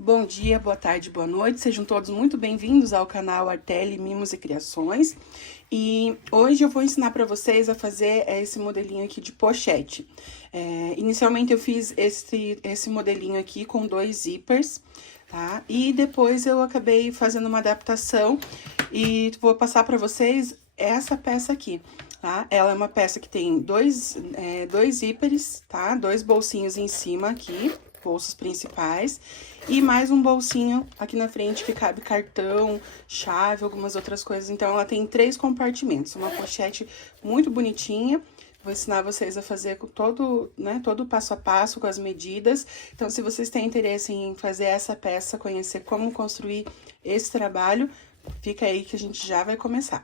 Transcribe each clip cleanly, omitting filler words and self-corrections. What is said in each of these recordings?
Bom dia, boa tarde, boa noite, sejam todos muito bem-vindos ao canal Artelli Mimos e Criações. E hoje eu vou ensinar para vocês a fazer esse modelinho aqui de pochete. Inicialmente eu fiz esse modelinho aqui com 2 zippers, tá? E depois eu acabei fazendo uma adaptação e vou passar para vocês essa peça aqui. Tá? Ela é uma peça que tem dois zíperes, tá? 2 bolsinhos em cima aqui, bolsos principais, e mais um bolsinho aqui na frente que cabe cartão, chave, algumas outras coisas. Então, ela tem 3 compartimentos, uma pochete muito bonitinha. Vou ensinar vocês a fazer com todo o passo a passo, com as medidas. Então, se vocês têm interesse em fazer essa peça, conhecer como construir esse trabalho, fica aí que a gente já vai começar.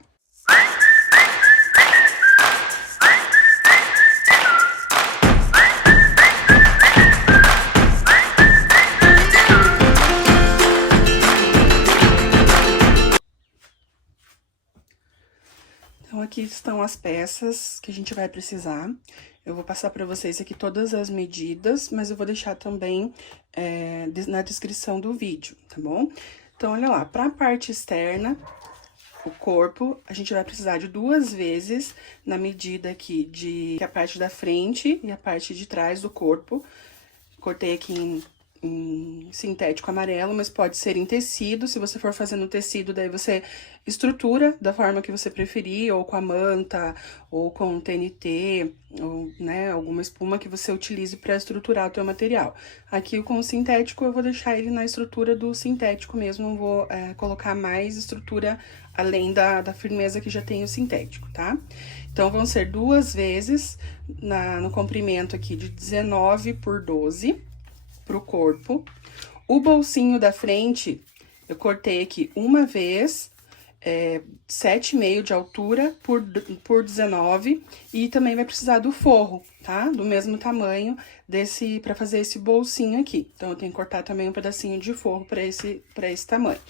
Então, aqui estão as peças que a gente vai precisar. Eu vou passar para vocês aqui todas as medidas, mas eu vou deixar também na descrição do vídeo, tá bom? Então, olha lá, para a parte externa, o corpo, a gente vai precisar de 2 vezes na medida aqui de a parte da frente e a parte de trás do corpo. Cortei aqui em sintético amarelo, mas pode ser em tecido. Se você for fazendo tecido, daí você estrutura da forma que você preferir, ou com a manta, ou com TNT, ou, né, alguma espuma que você utilize para estruturar o teu material. Aqui, com o sintético, eu vou deixar ele na estrutura do sintético mesmo, não vou colocar mais estrutura além da firmeza que já tem o sintético, tá? Então, vão ser 2 vezes no comprimento aqui de 19 por 12 pro corpo. O bolsinho da frente, eu cortei aqui uma vez, 7,5 de altura por 19, e também vai precisar do forro, tá? Do mesmo tamanho para fazer esse bolsinho aqui. Então, eu tenho que cortar também um pedacinho de forro para esse tamanho.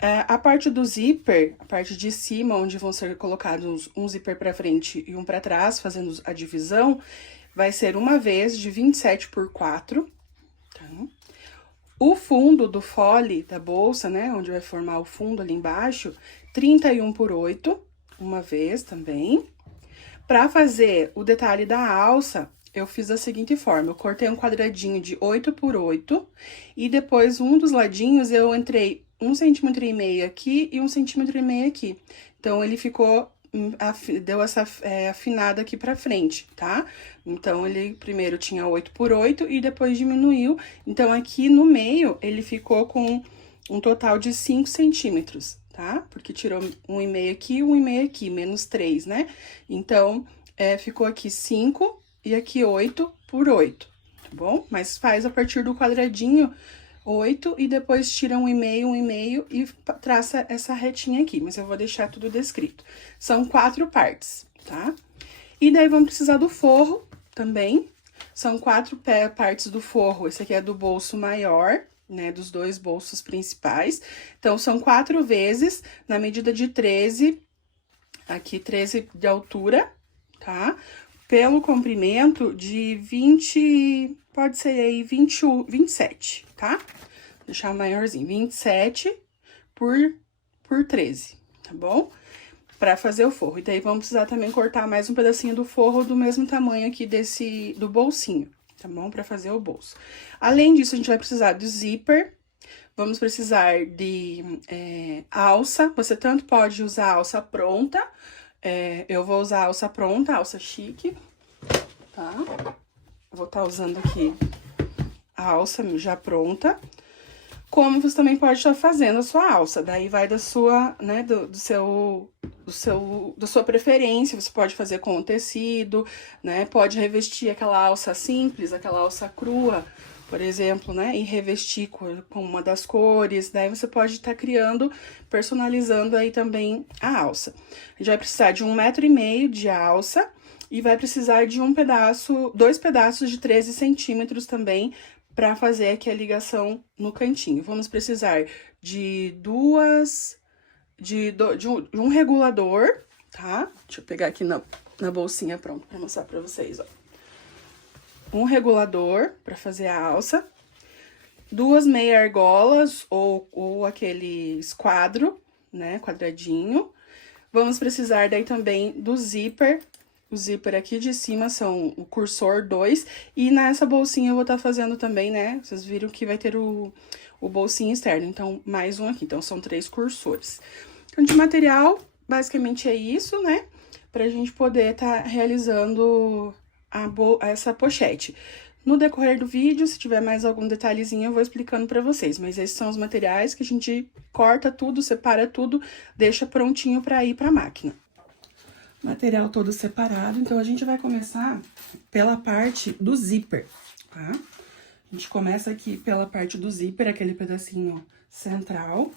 A parte do zíper, a parte de cima, onde vão ser colocados um zíper para frente e um para trás, fazendo a divisão, vai ser uma vez de 27 por 4, tá? O fundo do fole da bolsa, né, onde vai formar o fundo ali embaixo, 31 por 8, uma vez também. Para fazer o detalhe da alça, eu fiz da seguinte forma: eu cortei um quadradinho de 8 por 8 e depois um dos ladinhos eu entrei 1,5 cm aqui e 1,5 cm aqui. Então, ele ficou, deu essa afinada aqui pra frente, tá? Então, ele primeiro tinha 8 por 8 e depois diminuiu. Então, aqui no meio, ele ficou com um total de 5 centímetros, tá? Porque tirou 1,5 aqui e 1,5 aqui, menos 3, né? Então, ficou aqui 5 e aqui 8 por 8, tá bom? Mas faz a partir do quadradinho 8 e depois tira 1,5 e traça essa retinha aqui, mas eu vou deixar tudo descrito. São 4 partes, tá? E daí vamos precisar do forro também. São 4 partes do forro. Esse aqui é do bolso maior, né, dos 2 bolsos principais. Então, são 4 vezes na medida de 13, aqui 13 de altura, tá? Pelo comprimento de 20, pode ser aí 27, tá? Deixar maiorzinho, 27 por 13, tá bom? Pra fazer o forro. E daí, vamos precisar também cortar mais um pedacinho do forro do mesmo tamanho aqui do bolsinho, tá bom? Pra fazer o bolso. Além disso, a gente vai precisar do zíper. Vamos precisar de alça. Você tanto pode usar a alça pronta, eu vou usar a alça pronta, alça chique, tá? Eu vou estar usando aqui a alça já pronta. Como você também pode estar fazendo a sua alça, daí vai da sua, né, da sua preferência. Você pode fazer com o tecido, né? Pode revestir aquela alça simples, aquela alça crua, por exemplo, né? E revestir com uma das cores. Daí você pode estar criando, personalizando aí também a alça. A gente vai precisar de 1,5 m de alça e vai precisar de 2 pedaços de 13 centímetros também, para fazer aqui a ligação no cantinho. Vamos precisar de um regulador, tá? Deixa eu pegar aqui na bolsinha pronto para mostrar para vocês, ó. Um regulador para fazer a alça. 2 meia argolas ou aquele esquadro, né, quadradinho. Vamos precisar daí também do zíper. O zíper aqui de cima são o cursor 2. E nessa bolsinha eu vou estar fazendo também, né? Vocês viram que vai ter o bolsinho externo. Então, mais um aqui. Então, são 3 cursores. Então, de material, basicamente é isso, né? Pra gente poder estar realizando essa pochete. No decorrer do vídeo, se tiver mais algum detalhezinho, eu vou explicando pra vocês. Mas esses são os materiais que a gente corta tudo, separa tudo, deixa prontinho pra ir pra máquina. Material todo separado, então a gente vai começar pela parte do zíper, tá? A gente começa aqui pela parte do zíper, aquele pedacinho central.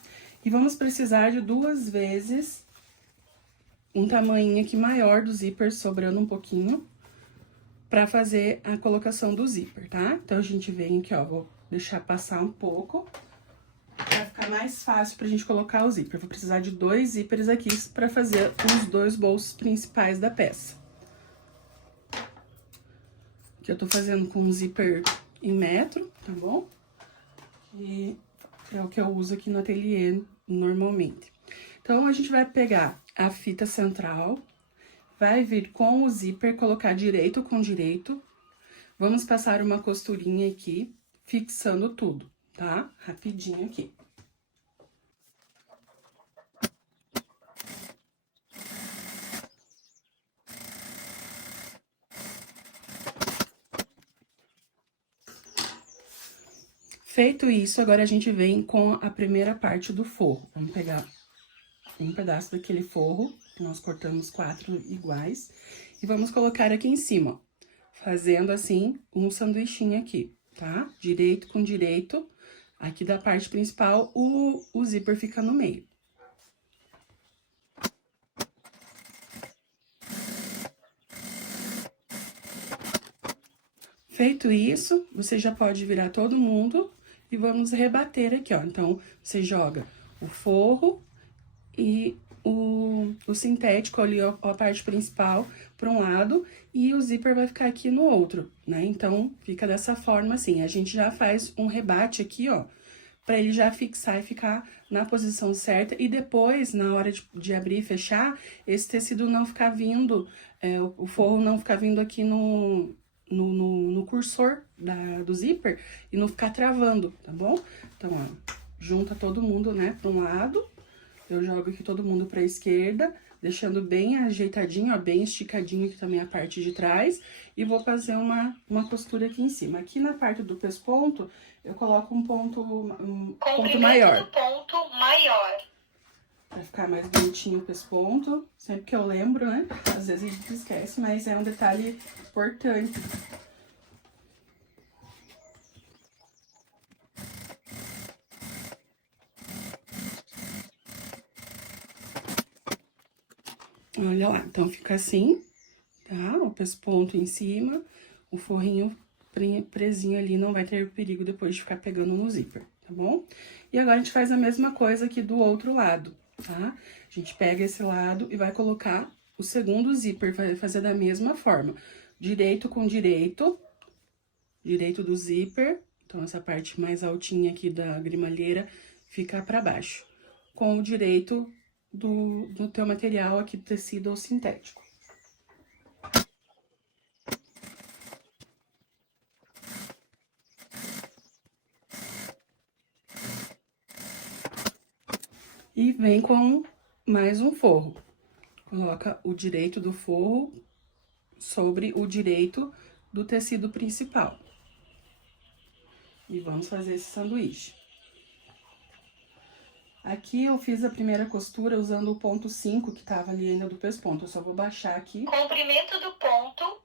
E vamos precisar de 2 vezes um tamanho aqui maior do zíper, sobrando um pouquinho, pra fazer a colocação do zíper, tá? Então, a gente vem aqui, ó, vou deixar passar um pouco, pra ficar mais fácil pra gente colocar o zíper. Vou precisar de 2 zíperes aqui pra fazer os 2 bolsos principais da peça. Aqui eu tô fazendo com um zíper em metro, tá bom? E é o que eu uso aqui no ateliê normalmente. Então, a gente vai pegar a fita central, vai vir com o zíper, colocar direito com direito. Vamos passar uma costurinha aqui, fixando tudo, tá? Rapidinho aqui. Feito isso, agora a gente vem com a primeira parte do forro. Vamos pegar um pedaço daquele forro, que nós cortamos 4 iguais, e vamos colocar aqui em cima, ó, fazendo assim um sanduichinho aqui, tá? Direito com direito, aqui da parte principal, o zíper fica no meio. Feito isso, você já pode virar todo mundo e vamos rebater aqui, ó. Então, você joga o forro e o sintético ali, ó, a parte principal, para um lado, e o zíper vai ficar aqui no outro, né? Então, fica dessa forma assim. A gente já faz um rebate aqui, ó, para ele já fixar e ficar na posição certa. E depois, na hora de abrir e fechar, esse tecido não ficar vindo, o forro não ficar vindo aqui no cursor do zíper e não ficar travando, tá bom? Então, ó, junta todo mundo, né, para um lado. Eu jogo aqui todo mundo pra esquerda, deixando bem ajeitadinho, ó, bem esticadinho aqui também a parte de trás. E vou fazer uma costura aqui em cima. Aqui na parte do pesponto, eu coloco um ponto maior. Ponto maior. Pra ficar mais bonitinho o pesponto. Sempre que eu lembro, né? Às vezes a gente esquece, mas é um detalhe importante. Olha lá, então fica assim, tá? O pesponto em cima, o forrinho presinho ali, não vai ter perigo depois de ficar pegando no zíper, tá bom? E agora a gente faz a mesma coisa aqui do outro lado, tá? A gente pega esse lado e vai colocar o segundo zíper, vai fazer da mesma forma. Direito com direito, direito do zíper, então essa parte mais altinha aqui da grimalheira fica pra baixo. Com o direito do teu material aqui, tecido ou sintético. E vem com mais um forro. Coloca o direito do forro sobre o direito do tecido principal. E vamos fazer esse sanduíche. Aqui eu fiz a primeira costura usando o ponto 5 que tava ali ainda do pesponto. Eu só vou baixar aqui. Comprimento do ponto,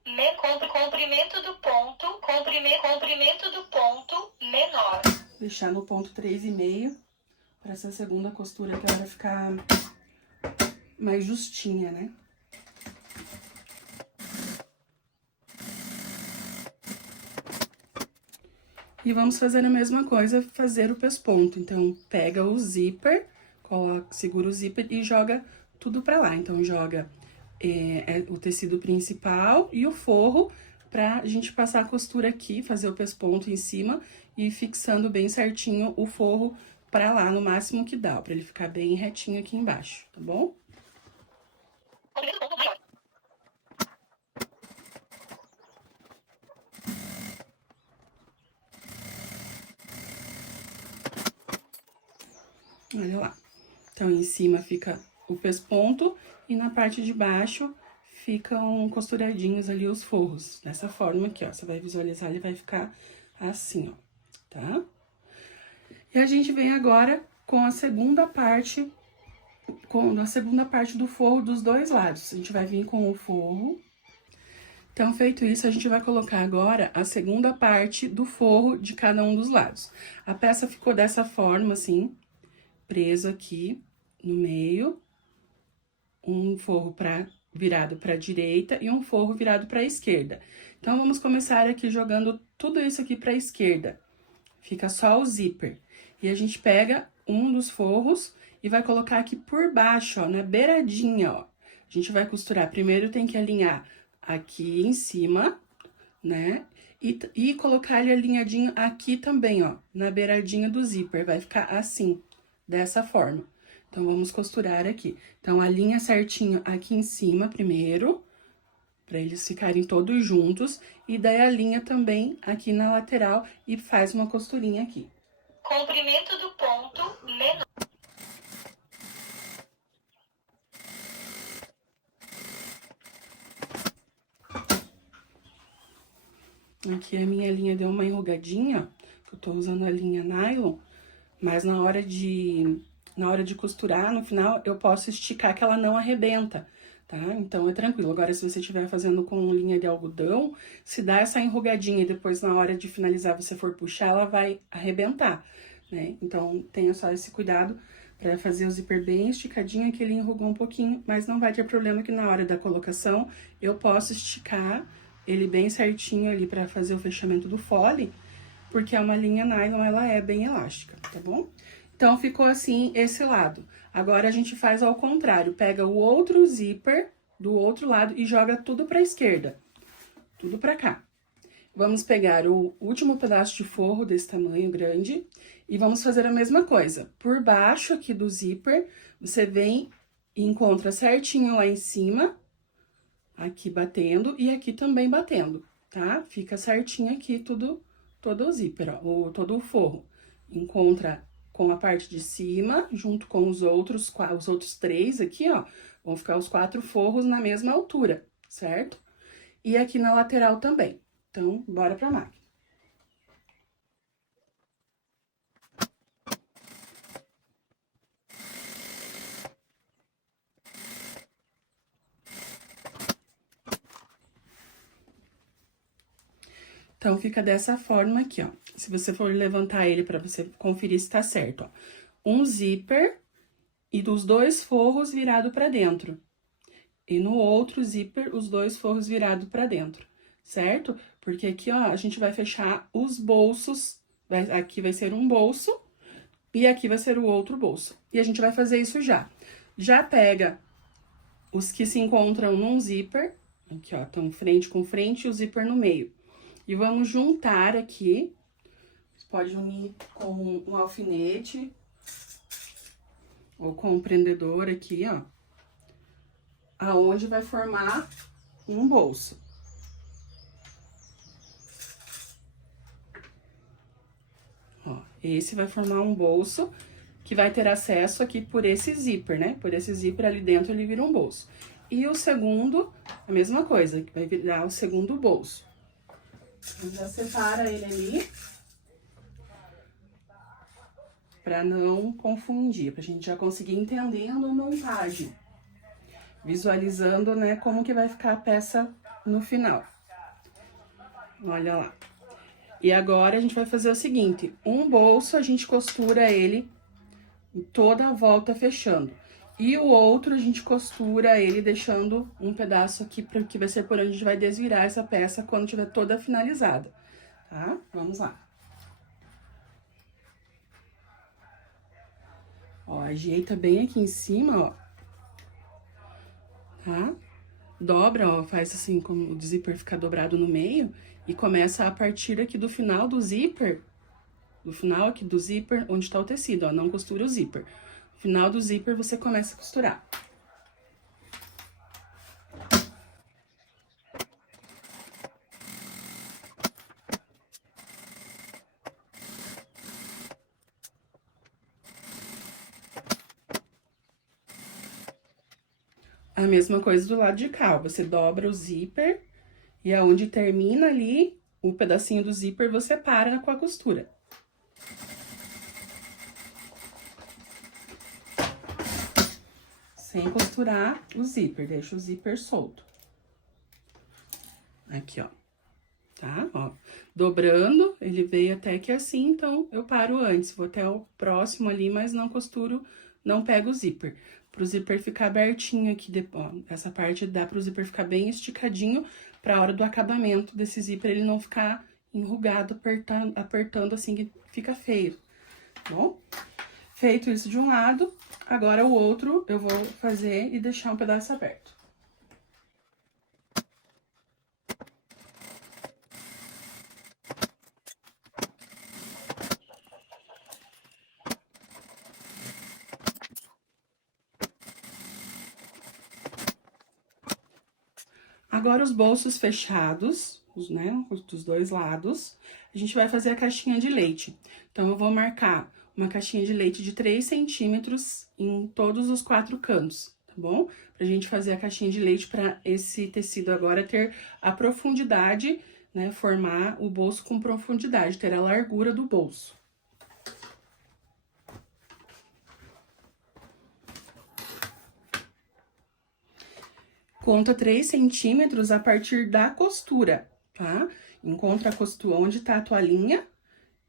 comprimento do ponto, comprimento do ponto menor. Deixar no ponto 3,5 para essa segunda costura que ela vai ficar mais justinha, né? E vamos fazer a mesma coisa, fazer o pesponto. Então, pega o zíper, coloca, segura o zíper e joga tudo pra lá. Então, joga o tecido principal e o forro pra gente passar a costura aqui, fazer o pesponto em cima e fixando bem certinho o forro pra lá, no máximo que dá, pra ele ficar bem retinho aqui embaixo, tá bom? Comprimento do ponto maior. Olha lá. Então, em cima fica o pesponto e na parte de baixo ficam costuradinhos ali os forros. Dessa forma aqui, ó. Você vai visualizar, ele vai ficar assim, ó, tá? E a gente vem agora com a segunda parte do forro dos dois lados. A gente vai vir com o forro. Então, feito isso, a gente vai colocar agora a segunda parte do forro de cada um dos lados. A peça ficou dessa forma, assim, preso aqui no meio. Um forro virado para a direita e um forro virado para a esquerda. Então, vamos começar aqui jogando tudo isso aqui para a esquerda. Fica só o zíper. E a gente pega um dos forros e vai colocar aqui por baixo, ó, na beiradinha, ó. A gente vai costurar. Primeiro tem que alinhar aqui em cima, né? E colocar ele alinhadinho aqui também, ó, na beiradinha do zíper. Vai ficar assim, dessa forma. Então, vamos costurar aqui. Então, alinha certinho aqui em cima primeiro, pra eles ficarem todos juntos. E daí, alinha também aqui na lateral e faz uma costurinha aqui. Comprimento do ponto menor. Aqui a minha linha deu uma enrugadinha, que eu tô usando a linha nylon, mas na hora de costurar, no final, eu posso esticar que ela não arrebenta, tá? Então, é tranquilo. Agora, se você estiver fazendo com linha de algodão, se dá essa enrugadinha e depois, na hora de finalizar, você for puxar, ela vai arrebentar, né? Então, tenha só esse cuidado pra fazer o zíper bem esticadinho, que ele enrugou um pouquinho, mas não vai ter problema que na hora da colocação, eu posso esticar ele bem certinho ali pra fazer o fechamento do fole, porque é uma linha nylon, ela é bem elástica, tá bom? Então, ficou assim esse lado. Agora, a gente faz ao contrário. Pega o outro zíper do outro lado e joga tudo pra esquerda. Tudo pra cá. Vamos pegar o último pedaço de forro desse tamanho grande e vamos fazer a mesma coisa. Por baixo aqui do zíper, você vem e encontra certinho lá em cima, aqui batendo e aqui também batendo, tá? Fica certinho aqui todo o zíper, ó, todo o forro. Encontra com a parte de cima, junto com os outros três aqui, ó, vão ficar os 4 forros na mesma altura, certo? E aqui na lateral também. Então, bora pra máquina. Então, fica dessa forma aqui, ó. Se você for levantar ele pra você conferir se tá certo, ó. Um zíper e dos 2 forros virado pra dentro. E no outro zíper, os 2 forros virados pra dentro, certo? Porque aqui, ó, a gente vai fechar os bolsos, aqui vai ser um bolso e aqui vai ser o outro bolso. E a gente vai fazer isso já. Já pega os que se encontram num zíper, aqui, ó, estão frente com frente e o zíper no meio. E vamos juntar aqui, você pode unir com um alfinete ou com um prendedor aqui, ó. Aonde vai formar um bolso. Ó, esse vai formar um bolso que vai ter acesso aqui por esse zíper, né? Por esse zíper ali dentro ele vira um bolso. E o segundo, a mesma coisa, que vai virar o segundo bolso. Então, já separa ele ali. Pra não confundir, pra gente já conseguir entendendo a montagem. Visualizando, né, como que vai ficar a peça no final. Olha lá. E agora, a gente vai fazer o seguinte, um bolso, a gente costura ele toda a volta fechando. E o outro, a gente costura ele deixando um pedaço aqui, que vai ser por onde a gente vai desvirar essa peça quando tiver toda finalizada, tá? Vamos lá. Ó, ajeita bem aqui em cima, ó. Tá? Dobra, ó, faz assim, como o zíper ficar dobrado no meio. E começa a partir aqui do final do zíper, Do final aqui do zíper, onde tá o tecido, ó, não costura o zíper. No final do zíper, você começa a costurar. A mesma coisa do lado de cá, ó, você dobra o zíper e aonde termina ali o pedacinho do zíper, você para com a costura. Sem costurar o zíper, deixa o zíper solto. Aqui, ó, tá? Ó, dobrando, ele veio até aqui assim, então eu paro antes, vou até o próximo ali, mas não costuro, não pego o zíper. Pro zíper ficar abertinho aqui, ó, essa parte dá pro zíper ficar bem esticadinho, pra hora do acabamento desse zíper ele não ficar enrugado, apertando assim, que fica feio, tá bom? Feito isso de um lado, agora o outro eu vou fazer e deixar um pedaço aberto. Agora, os bolsos fechados, né, dos dois lados, a gente vai fazer a caixinha de leite. Então, eu vou marcar uma caixinha de leite de 3 centímetros em todos os 4 cantos, tá bom? Pra gente fazer a caixinha de leite pra esse tecido agora ter a profundidade, né, formar o bolso com profundidade, ter a largura do bolso. Conta 3 centímetros a partir da costura, tá? Encontra a costura onde tá a tua linha,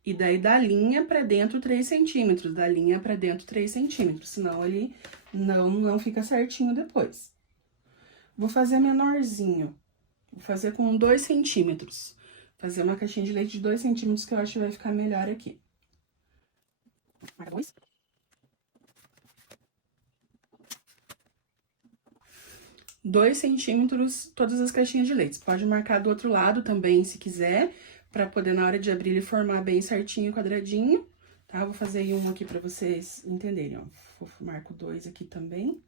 e daí da linha pra dentro 3 centímetros, da linha pra dentro 3 centímetros, senão ele não fica certinho depois. Vou fazer menorzinho, vou fazer com 2 centímetros. Fazer uma caixinha de leite de 2 centímetros que eu acho que vai ficar melhor aqui. Marca 2. 2 centímetros todas as caixinhas de leite. Você pode marcar do outro lado também, se quiser, pra poder, na hora de abrir, ele formar bem certinho, quadradinho, tá? Vou fazer aí um aqui pra vocês entenderem, ó. Marco 2 aqui também.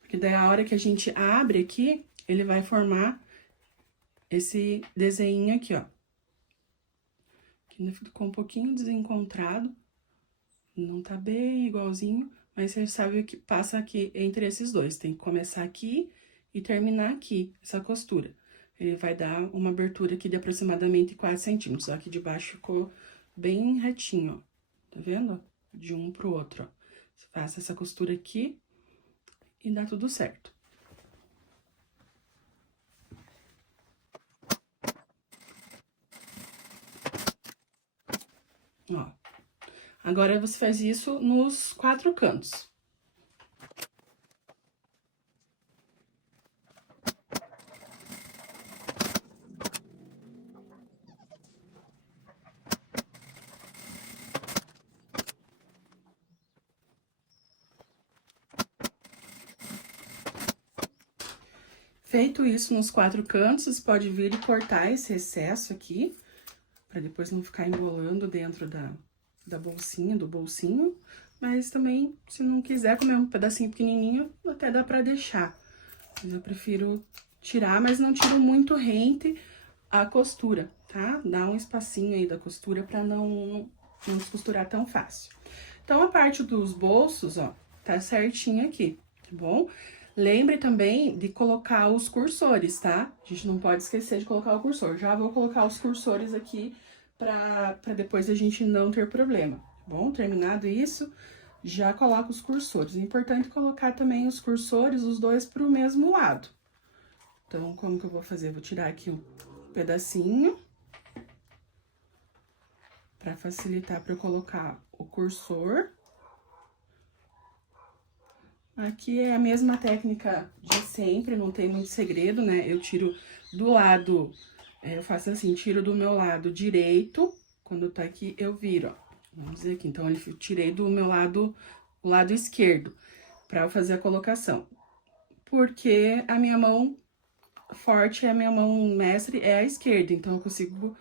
Porque daí, a hora que a gente abre aqui, ele vai formar esse desenho aqui, ó. Aqui ficou um pouquinho desencontrado. Não tá bem igualzinho, mas você sabe o que passa aqui entre esses dois. Tem que começar aqui e terminar aqui, essa costura. Ele vai dar uma abertura aqui de aproximadamente 4 centímetros. Aqui de baixo ficou bem retinho, ó. Tá vendo? De um pro outro, ó. Você faz essa costura aqui e dá tudo certo. Ó. Agora, você faz isso nos 4 cantos. Feito isso nos 4 cantos, você pode vir e cortar esse excesso aqui, pra depois não ficar embolando dentro da bolsinha, do bolsinho. Mas também, se não quiser comer um pedacinho pequenininho, até dá pra deixar. Mas eu prefiro tirar, mas não tiro muito rente a costura, tá? Dá um espacinho aí da costura pra não descosturar tão fácil. Então, a parte dos bolsos, ó, tá certinho aqui, tá bom? Lembre também de colocar os cursores, tá? A gente não pode esquecer de colocar o cursor. Já vou colocar os cursores aqui pra depois a gente não ter problema, tá bom? Terminado isso, já coloco os cursores. É importante colocar também os cursores, os dois pro mesmo lado. Então, como que eu vou fazer? Vou tirar aqui um pedacinho pra facilitar pra eu colocar o cursor. Aqui é a mesma técnica de sempre, não tem muito segredo, né? Eu tiro do lado, eu faço assim, tiro do meu lado direito, quando tá aqui eu viro, ó. Vamos dizer aqui, então, eu tirei do meu lado, o lado esquerdo, pra eu fazer a colocação. Porque a minha mão forte, a minha mão mestre é a esquerda, então eu consigo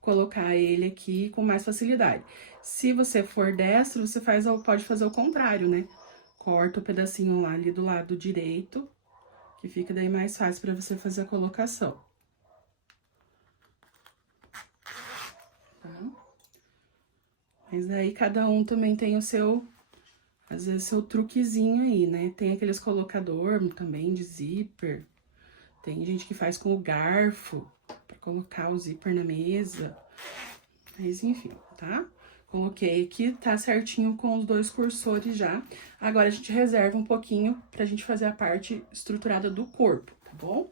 colocar ele aqui com mais facilidade. Se você for destro, você pode fazer o contrário, né? Corta o pedacinho lá ali do lado direito, que fica daí mais fácil para você fazer a colocação. Tá? Mas aí cada um também tem o seu, às vezes, seu truquezinho aí, né? Tem aqueles colocador também de zíper. Tem gente que faz com o garfo, pra colocar o zíper na mesa. Mas, enfim, tá? Coloquei aqui, tá certinho com os 2 cursores já. Agora, a gente reserva um pouquinho pra gente fazer a parte estruturada do corpo, tá bom?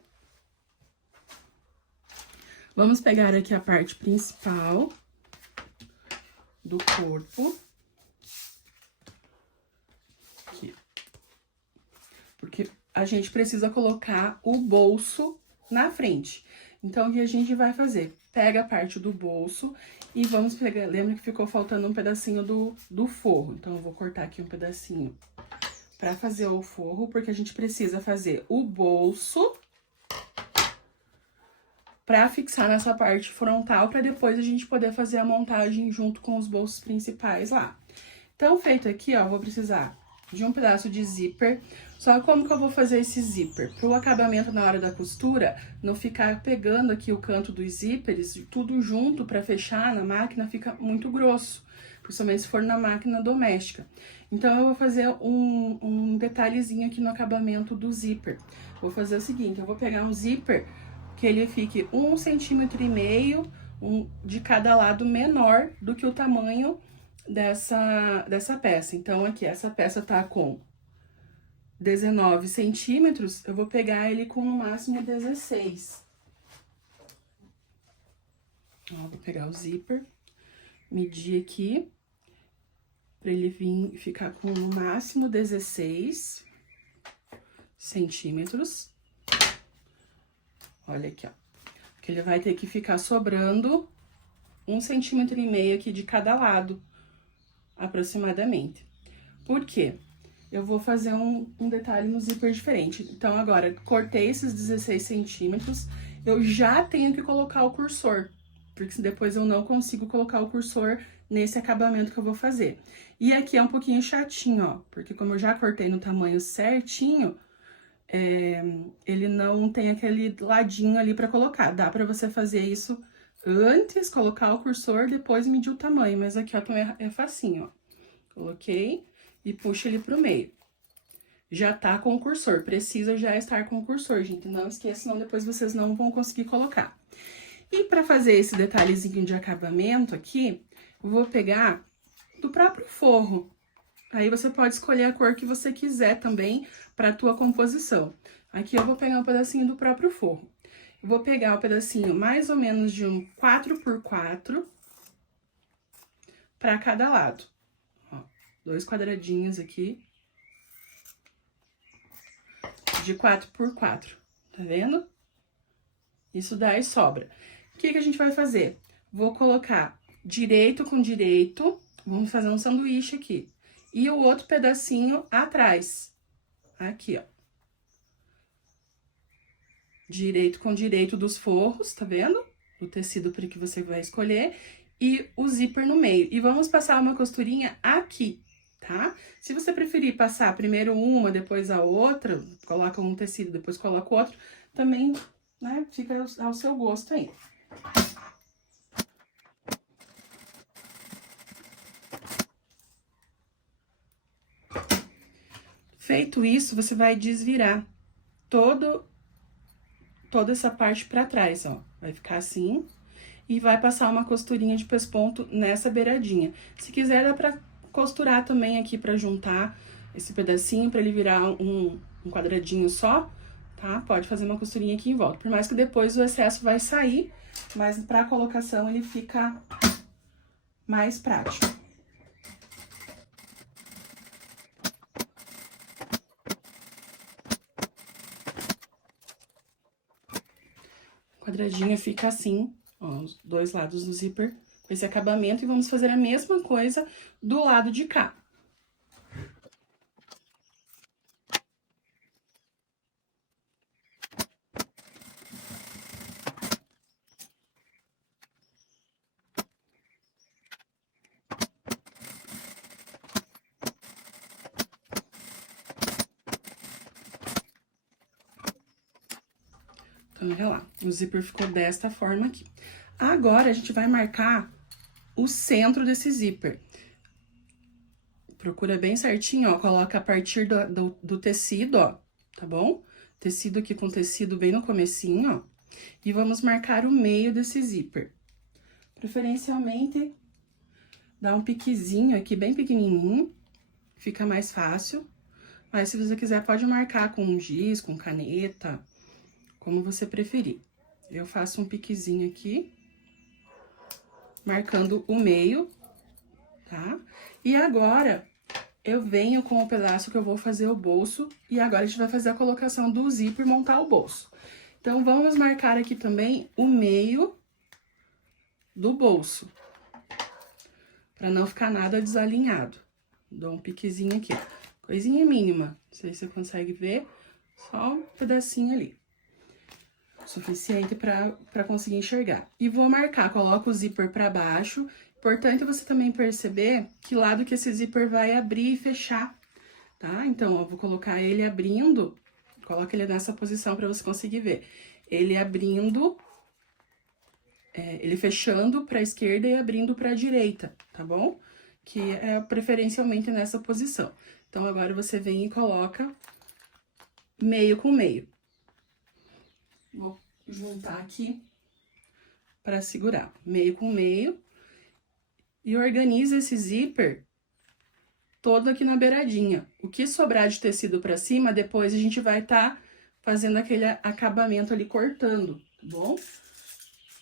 Vamos pegar aqui a parte principal do corpo. Aqui. Porque a gente precisa colocar o bolso na frente. Então, o que a gente vai fazer? Pega a parte do bolso e vamos pegar... Lembra que ficou faltando um pedacinho do forro. Então, eu vou cortar aqui um pedacinho pra fazer o forro, porque a gente precisa fazer o bolso pra fixar nessa parte frontal, pra depois a gente poder fazer a montagem junto com os bolsos principais lá. Então, feito aqui, ó, vou precisar de um pedaço de zíper. Só como que eu vou fazer esse zíper? Para o acabamento na hora da costura, não ficar pegando aqui o canto dos zíperes, tudo junto para fechar na máquina, fica muito grosso. Principalmente se for na máquina doméstica. Então, eu vou fazer um detalhezinho aqui no acabamento do zíper. Vou fazer o seguinte, eu vou pegar um zíper que ele fique 1,5 centímetro, de cada lado menor do que o tamanho dessa peça. Então, aqui, essa peça tá com 19 centímetros, eu vou pegar ele com no máximo 16. Ó, vou pegar o zíper, medir aqui, pra ele ficar com no máximo 16 centímetros. Olha aqui, ó. Porque ele vai ter que ficar sobrando 1,5 centímetro aqui de cada lado, aproximadamente. Por quê? Eu vou fazer um detalhe no zíper diferente. Então, agora, cortei esses 16 centímetros, eu já tenho que colocar o cursor, porque depois eu não consigo colocar o cursor nesse acabamento que eu vou fazer. E aqui é um pouquinho chatinho, ó, porque como eu já cortei no tamanho certinho, ele não tem aquele ladinho ali pra colocar. Dá pra você fazer isso antes, colocar o cursor, depois medir o tamanho, mas aqui, ó, também é facinho, ó. Coloquei e puxo ele pro meio. Já tá com o cursor, precisa já estar com o cursor, gente. Não esqueça, senão depois vocês não vão conseguir colocar. E pra fazer esse detalhezinho de acabamento aqui, eu vou pegar do próprio forro. Aí você pode escolher a cor que você quiser também pra tua composição. Aqui eu vou pegar um pedacinho do próprio forro. Eu vou pegar um pedacinho mais ou menos de um 4x4 pra cada lado. 2 quadradinhos aqui de 4x4, tá vendo? Isso daí sobra. O que que a gente vai fazer? Vou colocar direito com direito, vamos fazer um sanduíche aqui. E o outro pedacinho atrás, aqui, ó. Direito com direito dos forros, tá vendo? O tecido que você vai escolher e o zíper no meio. E vamos passar uma costurinha aqui, tá? Se você preferir passar primeiro uma, depois a outra, coloca um tecido, depois coloca o outro, também, né, fica ao seu gosto aí. Feito isso, você vai desvirar toda essa parte pra trás, ó. Vai ficar assim e vai passar uma costurinha de pesponto nessa beiradinha. Se quiser, dá pra costurar também aqui pra juntar esse pedacinho, pra ele virar um quadradinho só, tá? Pode fazer uma costurinha aqui em volta. Por mais que depois o excesso vai sair, mas pra colocação ele fica mais prático. O quadradinho fica assim, ó, os 2 lados do zíper com esse acabamento. E vamos fazer a mesma coisa do lado de cá. Então, olha lá, o zíper ficou desta forma aqui. Agora, a gente vai marcar o centro desse zíper. Procura bem certinho, ó, coloca a partir do tecido, ó, tá bom? Tecido aqui com tecido bem no comecinho, ó. E vamos marcar o meio desse zíper. Preferencialmente, dá um piquezinho aqui bem pequenininho, fica mais fácil. Mas se você quiser, pode marcar com um giz, com caneta, como você preferir. Eu faço um piquezinho aqui, marcando o meio, tá? E agora, eu venho com o pedaço que eu vou fazer o bolso, e agora a gente vai fazer a colocação do zíper e montar o bolso. Então, vamos marcar aqui também o meio do bolso, pra não ficar nada desalinhado. Dou um piquezinho aqui, ó. Coisinha mínima, não sei se você consegue ver, só um pedacinho ali. Suficiente pra conseguir enxergar. E vou marcar, coloco o zíper pra baixo. Importante você também perceber que lado que esse zíper vai abrir e fechar, tá? Então, eu vou colocar ele abrindo, coloca ele nessa posição pra você conseguir ver. Ele abrindo, ele fechando pra esquerda e abrindo pra direita, tá bom? Que é preferencialmente nessa posição. Então, agora você vem e coloca meio com meio. Vou juntar aqui pra segurar. Meio com meio. E organiza esse zíper todo aqui na beiradinha. O que sobrar de tecido pra cima, depois a gente vai tá fazendo aquele acabamento ali, cortando, tá bom?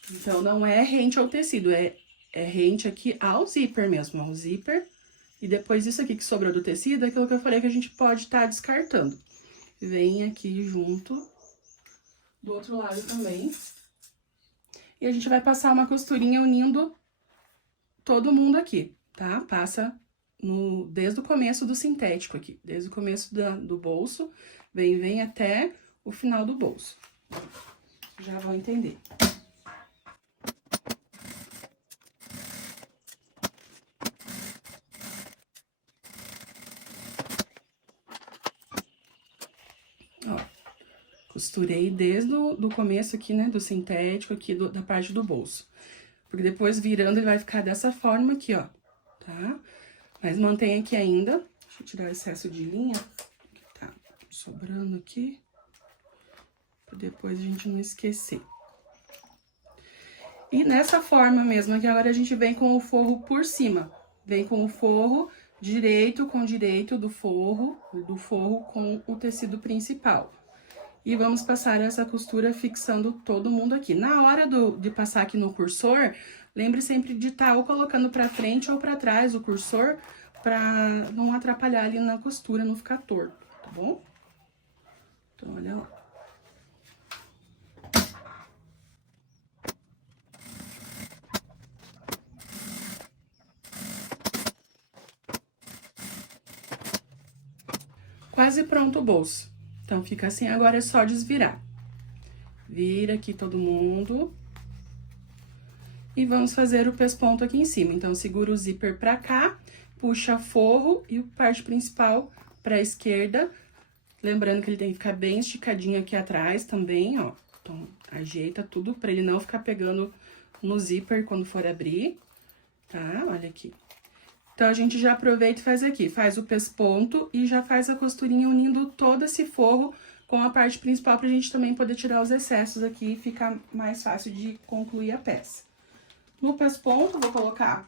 Então, não é rente ao tecido, é rente aqui ao zíper mesmo, ao zíper. E depois isso aqui que sobrou do tecido, é aquilo que eu falei que a gente pode estar descartando. Vem aqui junto, do outro lado também. E a gente vai passar uma costurinha unindo todo mundo aqui, tá? Passa desde o começo do sintético aqui, desde o começo do bolso, vem até o final do bolso. Já vão entender. Ó, costurei desde o começo aqui, né, do sintético aqui, da parte do bolso. Porque depois, virando, ele vai ficar dessa forma aqui, ó, tá? Mas mantém aqui ainda. Deixa eu tirar o excesso de linha, que tá sobrando aqui, pra depois a gente não esquecer. E nessa forma mesmo, aqui agora a gente vem com o forro por cima. Vem com o forro direito com direito do forro com o tecido principal. E vamos passar essa costura fixando todo mundo aqui. Na hora de passar aqui no cursor, lembre sempre de estar ou colocando pra frente ou pra trás o cursor, pra não atrapalhar ali na costura, não ficar torto, tá bom? Então, olha lá. Quase pronto o bolso. Então, fica assim, agora é só desvirar. Vira aqui todo mundo. E vamos fazer o pesponto aqui em cima. Então, segura o zíper pra cá, puxa forro e a parte principal pra esquerda. Lembrando que ele tem que ficar bem esticadinho aqui atrás também, ó. Então, ajeita tudo pra ele não ficar pegando no zíper quando for abrir, tá? Olha aqui. Então, a gente já aproveita e faz aqui, faz o pesponto e já faz a costurinha unindo todo esse forro com a parte principal pra gente também poder tirar os excessos aqui e ficar mais fácil de concluir a peça. No pesponto, vou colocar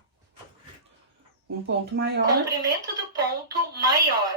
um ponto maior. Comprimento do ponto maior.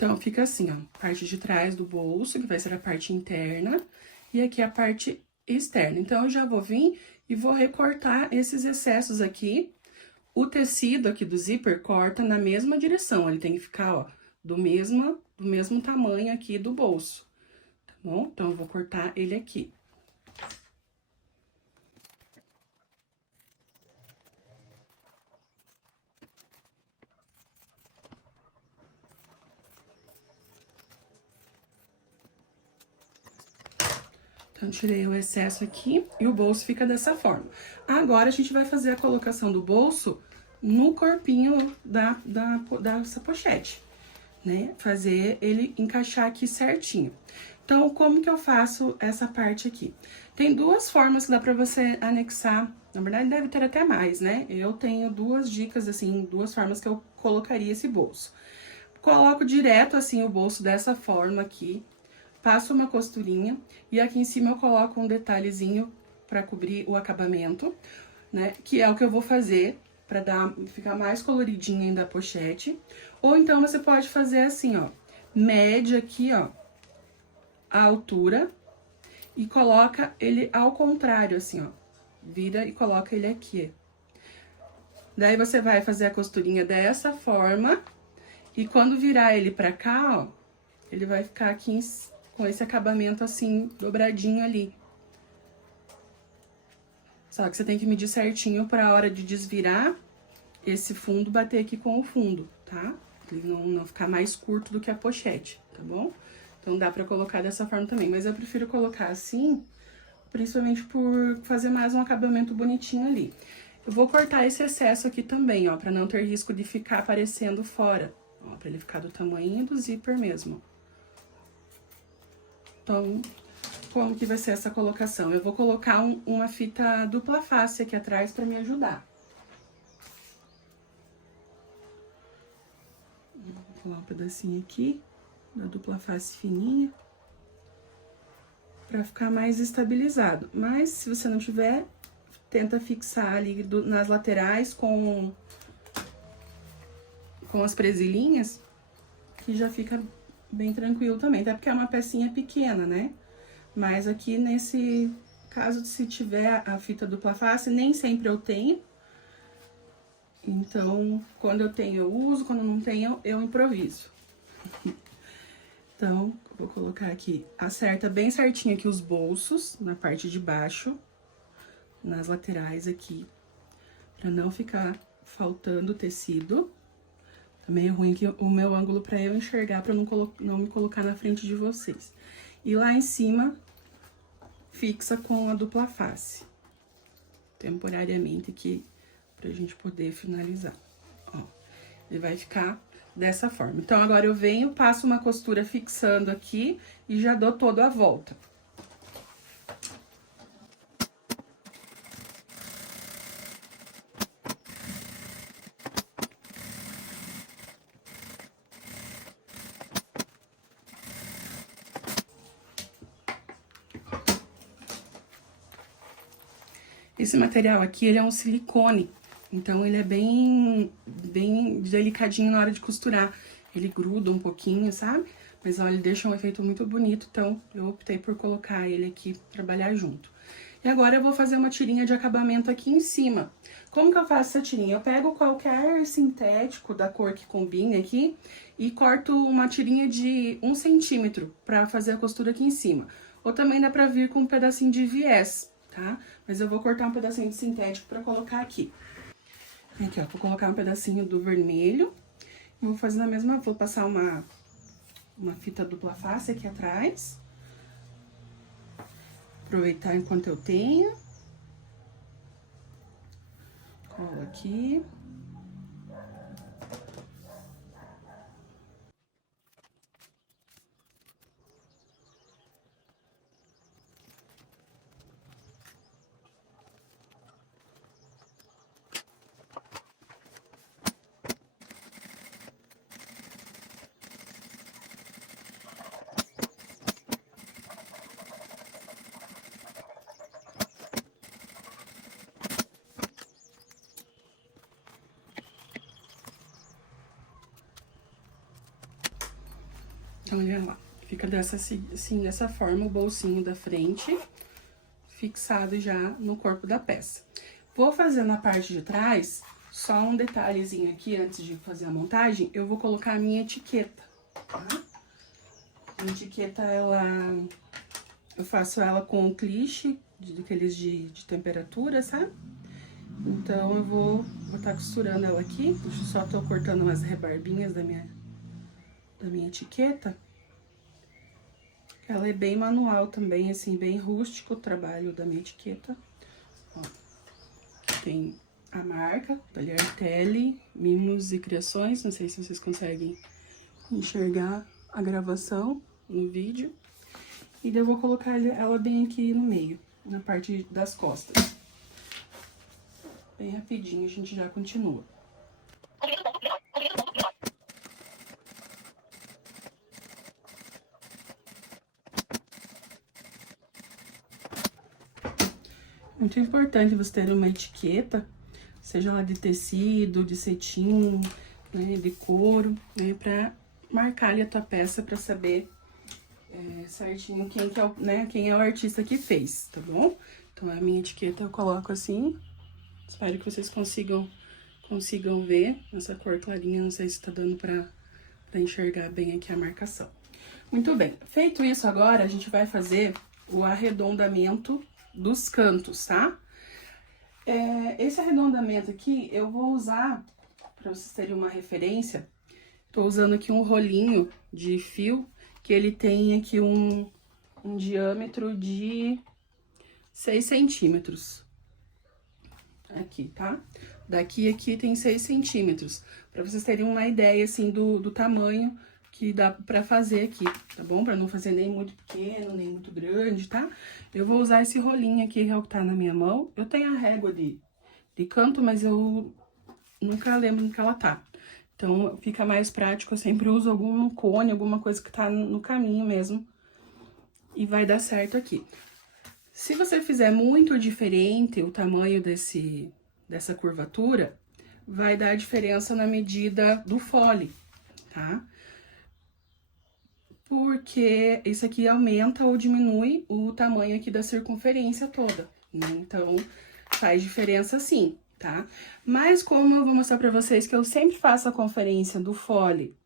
Então, fica assim, ó, parte de trás do bolso, que vai ser a parte interna, e aqui a parte externa. Então, eu já vou vir e vou recortar esses excessos aqui. O tecido aqui do zíper corta na mesma direção, ele tem que ficar, ó, do mesmo tamanho aqui do bolso, tá bom? Então, eu vou cortar ele aqui. Então, tirei o excesso aqui e o bolso fica dessa forma. Agora, a gente vai fazer a colocação do bolso no corpinho dessa pochete, né? Fazer ele encaixar aqui certinho. Então, como que eu faço essa parte aqui? Tem duas formas que dá pra você anexar, na verdade deve ter até mais, né? Eu tenho duas dicas, assim, duas formas que eu colocaria esse bolso. Coloco direto, assim, o bolso dessa forma aqui, passo uma costurinha e aqui em cima eu coloco um detalhezinho pra cobrir o acabamento, né? Que é o que eu vou fazer pra ficar mais coloridinho ainda a pochete. Ou então você pode fazer assim, ó, mede aqui, ó, a altura e coloca ele ao contrário, assim, ó. Vira e coloca ele aqui. Daí você vai fazer a costurinha dessa forma e quando virar ele pra cá, ó, ele vai ficar aqui com esse acabamento assim, dobradinho ali. Só que você tem que medir certinho pra hora de desvirar esse fundo bater aqui com o fundo, tá? Ele não ficar mais curto do que a pochete, tá bom? Então, dá pra colocar dessa forma também, mas eu prefiro colocar assim, principalmente por fazer mais um acabamento bonitinho ali. Eu vou cortar esse excesso aqui também, ó, pra não ter risco de ficar aparecendo fora. Ó, pra ele ficar do tamanho do zíper mesmo. Então, como que vai ser essa colocação? Eu vou colocar uma fita dupla face aqui atrás pra me ajudar. Vou colar um pedacinho aqui, da dupla face fininha, pra ficar mais estabilizado. Mas, se você não tiver, tenta fixar ali nas laterais com as presilhinhas, que já fica bem tranquilo também. Até porque é uma pecinha pequena, né? Mas aqui nesse caso, se tiver a fita dupla face, nem sempre eu tenho. Então, quando eu tenho, eu uso, quando não tenho, eu improviso. Então, vou colocar aqui, acerta bem certinho aqui os bolsos, na parte de baixo, nas laterais aqui, pra não ficar faltando tecido. Também é ruim que o meu ângulo pra eu enxergar, pra eu não me colocar na frente de vocês. E lá em cima, fixa com a dupla face, temporariamente aqui, pra gente poder finalizar. Ó, ele vai ficar dessa forma. Então, agora eu venho, passo uma costura fixando aqui e já dou toda a volta. Esse material aqui, ele é um silicone, então ele é bem delicadinho na hora de costurar. Ele gruda um pouquinho, sabe? Mas, olha, ele deixa um efeito muito bonito, então eu optei por colocar ele aqui, trabalhar junto. E agora eu vou fazer uma tirinha de acabamento aqui em cima. Como que eu faço essa tirinha? Eu pego qualquer sintético da cor que combine aqui e corto uma tirinha de 1 centímetro pra fazer a costura aqui em cima. Ou também dá pra vir com um pedacinho de viés, tá? Mas eu vou cortar um pedacinho de sintético pra colocar aqui. Aqui, ó, vou colocar um pedacinho do vermelho. Vou fazer na mesma, vou passar uma fita dupla face aqui atrás. Aproveitar enquanto eu tenho. Colo aqui. Então, olha lá, fica assim, dessa forma, o bolsinho da frente, fixado já no corpo da peça. Vou fazer na parte de trás, só um detalhezinho aqui, antes de fazer a montagem, eu vou colocar a minha etiqueta, tá? A etiqueta, eu faço ela com clichê, daqueles de temperatura, sabe? Então, eu vou estar costurando ela aqui, só tô cortando umas rebarbinhas da minha etiqueta. Ela é bem manual também, assim, bem rústico o trabalho da minha etiqueta. Ó, tem a marca, Talhartelli, Mimos e Criações. Não sei se vocês conseguem enxergar a gravação no vídeo. E daí eu vou colocar ela bem aqui no meio, na parte das costas. Bem rapidinho, a gente já continua. Muito importante você ter uma etiqueta, seja lá de tecido, de cetim, né, de couro, né, pra marcar ali a tua peça pra saber certinho quem que é quem é o artista que fez, tá bom? Então, a minha etiqueta eu coloco assim. Espero que vocês consigam ver essa cor clarinha. Não sei se tá dando pra enxergar bem aqui a marcação. Muito bem. Feito isso agora, a gente vai fazer o arredondamento dos cantos, tá? Esse arredondamento aqui eu vou usar, pra vocês terem uma referência, tô usando aqui um rolinho de fio, que ele tem aqui um diâmetro de 6 centímetros. Aqui, tá? Daqui aqui tem 6 centímetros, pra vocês terem uma ideia, assim, do tamanho que dá pra fazer aqui, tá bom? Pra não fazer nem muito pequeno, nem muito grande, tá? Eu vou usar esse rolinho aqui, que é o que tá na minha mão. Eu tenho a régua de canto, mas eu nunca lembro no que ela tá. Então, fica mais prático, eu sempre uso algum cone, alguma coisa que tá no caminho mesmo. E vai dar certo aqui. Se você fizer muito diferente o tamanho dessa curvatura, vai dar diferença na medida do fole, tá? Porque isso aqui aumenta ou diminui o tamanho aqui da circunferência toda, né? Então, faz diferença sim, tá? Mas como eu vou mostrar pra vocês que eu sempre faço a conferência do fole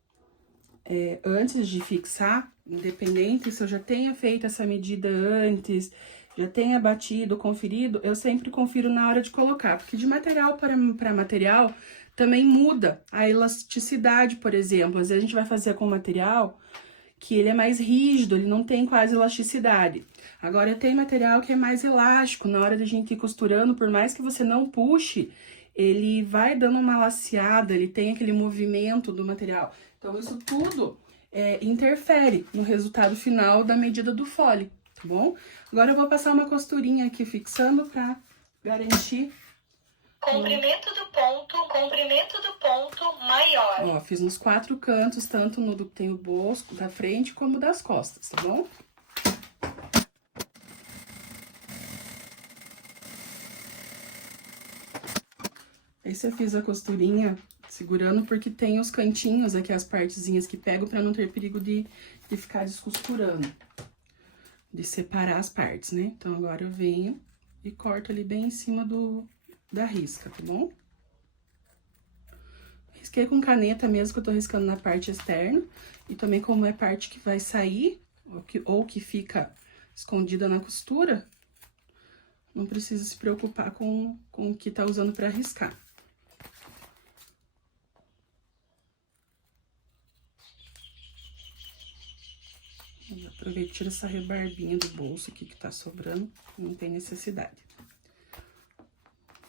antes de fixar, independente se eu já tenha feito essa medida antes, já tenha batido, conferido, eu sempre confiro na hora de colocar, porque de material para material também muda a elasticidade, por exemplo. Às vezes a gente vai fazer com material que ele é mais rígido, ele não tem quase elasticidade. Agora, tem material que é mais elástico, na hora da gente ir costurando, por mais que você não puxe, ele vai dando uma laceada, ele tem aquele movimento do material. Então, isso tudo interfere no resultado final da medida do fole, tá bom? Agora, eu vou passar uma costurinha aqui fixando pra garantir. Comprimento do ponto maior. Ó, fiz nos 4 cantos, tanto no do que tem o bolso da frente como das costas, tá bom? Esse eu fiz a costurinha segurando porque tem os cantinhos aqui, as partezinhas que pego pra não ter perigo de ficar descosturando, de separar as partes, né? Então, agora eu venho e corto ali bem em cima da risca, tá bom? Risquei com caneta mesmo, que eu tô riscando na parte externa. E também como é parte que vai sair, ou que fica escondida na costura, não precisa se preocupar com o que tá usando pra riscar. Eu aproveito e tiro essa rebarbinha do bolso aqui que tá sobrando, não tem necessidade.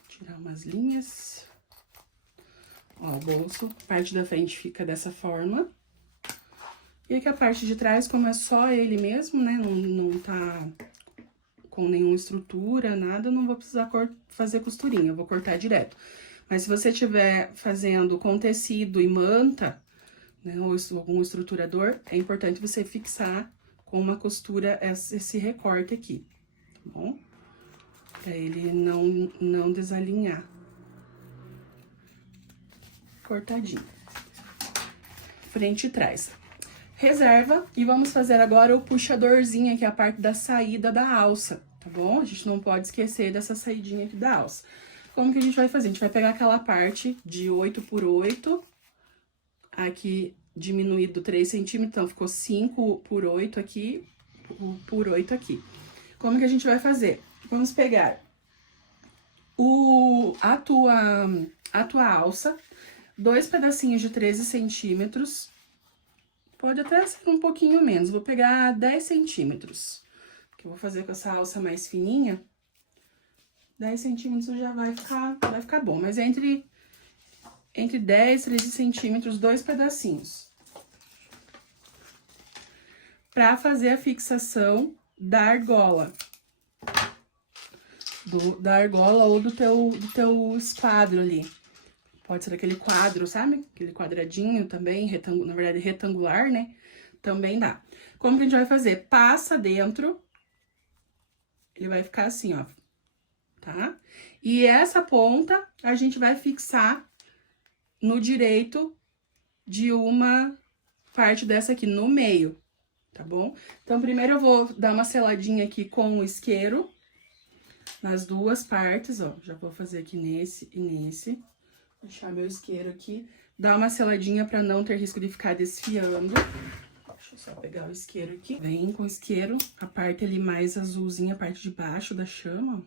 Tirar umas linhas. Ó, o bolso, parte da frente fica dessa forma. E aqui a parte de trás, como é só ele mesmo, né, não tá com nenhuma estrutura, nada, não vou precisar fazer costurinha, eu vou cortar direto. Mas se você estiver fazendo com tecido e manta, né, ou algum estruturador, é importante você fixar com uma costura esse recorte aqui, tá bom? Pra ele não desalinhar. Cortadinho. Frente e trás. Reserva e vamos fazer agora o puxadorzinho, que é a parte da saída da alça, tá bom? A gente não pode esquecer dessa saidinha aqui da alça. Como que a gente vai fazer? A gente vai pegar aquela parte de 8 por 8, aqui diminuído 3 centímetros, então ficou 5 por 8 aqui, por 8 aqui. Como que a gente vai fazer? Vamos pegar a tua alça, 2 pedacinhos de 13 centímetros, Pode até ser um pouquinho menos, vou pegar 10 centímetros, que eu vou fazer com essa alça mais fininha. 10 centímetros já vai ficar bom, mas entre 10 e 13 centímetros, 2 pedacinhos. Pra fazer a fixação da argola. Da argola ou do teu esquadro ali. Pode ser aquele quadro, sabe? Aquele quadradinho também, na verdade retangular, né? Também dá. Como que a gente vai fazer? Passa dentro, ele vai ficar assim, ó, tá? E essa ponta a gente vai fixar no direito de uma parte dessa aqui, no meio, tá bom? Então, primeiro eu vou dar uma seladinha aqui com o isqueiro, nas duas partes, ó. Já vou fazer aqui nesse e nesse. Deixar meu isqueiro aqui. Dar uma seladinha pra não ter risco de ficar desfiando. Deixa eu só pegar o isqueiro aqui. Vem com o isqueiro, a parte ali mais azulzinha, a parte de baixo da chama, ó.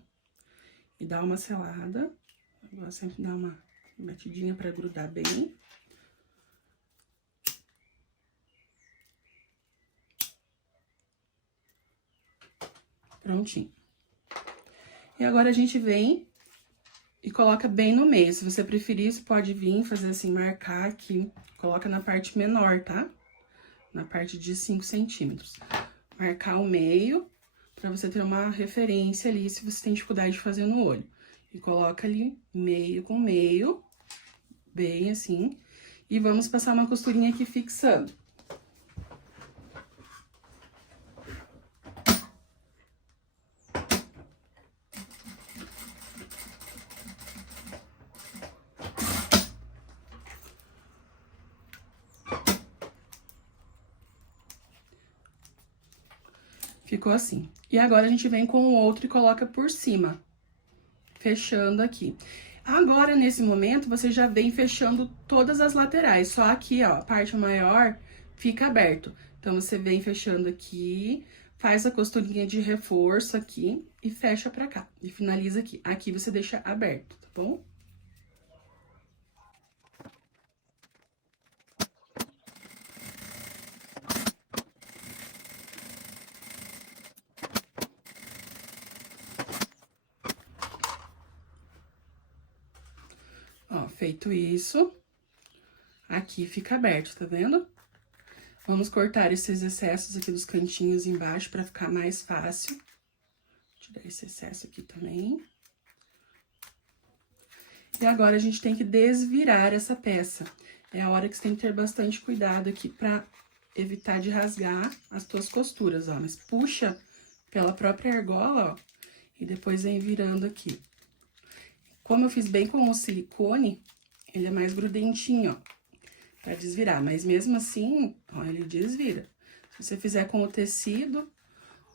E dá uma selada. Agora sempre dá uma batidinha pra grudar bem. Prontinho. E agora a gente vem e coloca bem no meio. Se você preferir, você pode vir fazer assim, marcar aqui. Coloca na parte menor, tá? Na parte de 5 centímetros. Marcar o meio, pra você ter uma referência ali, se você tem dificuldade de fazer no olho. E coloca ali, meio com meio, bem assim. E vamos passar uma costurinha aqui fixando. Ficou assim. E agora a gente vem com o outro e coloca por cima, fechando aqui. Agora, nesse momento, você já vem fechando todas as laterais, só aqui, ó, a parte maior fica aberto. Então, você vem fechando aqui, faz a costurinha de reforço aqui e fecha pra cá. E finaliza aqui. Aqui você deixa aberto, tá bom? Ó, feito isso, aqui fica aberto, tá vendo? Vamos cortar esses excessos aqui dos cantinhos embaixo pra ficar mais fácil. Tirar esse excesso aqui também. E agora a gente tem que desvirar essa peça. É a hora que você tem que ter bastante cuidado aqui pra evitar de rasgar as tuas costuras, ó. Mas puxa pela própria argola, ó, e depois vem virando aqui. Como eu fiz bem com o silicone, ele é mais grudentinho, ó, pra desvirar. Mas mesmo assim, ó, ele desvira. Se você fizer com o tecido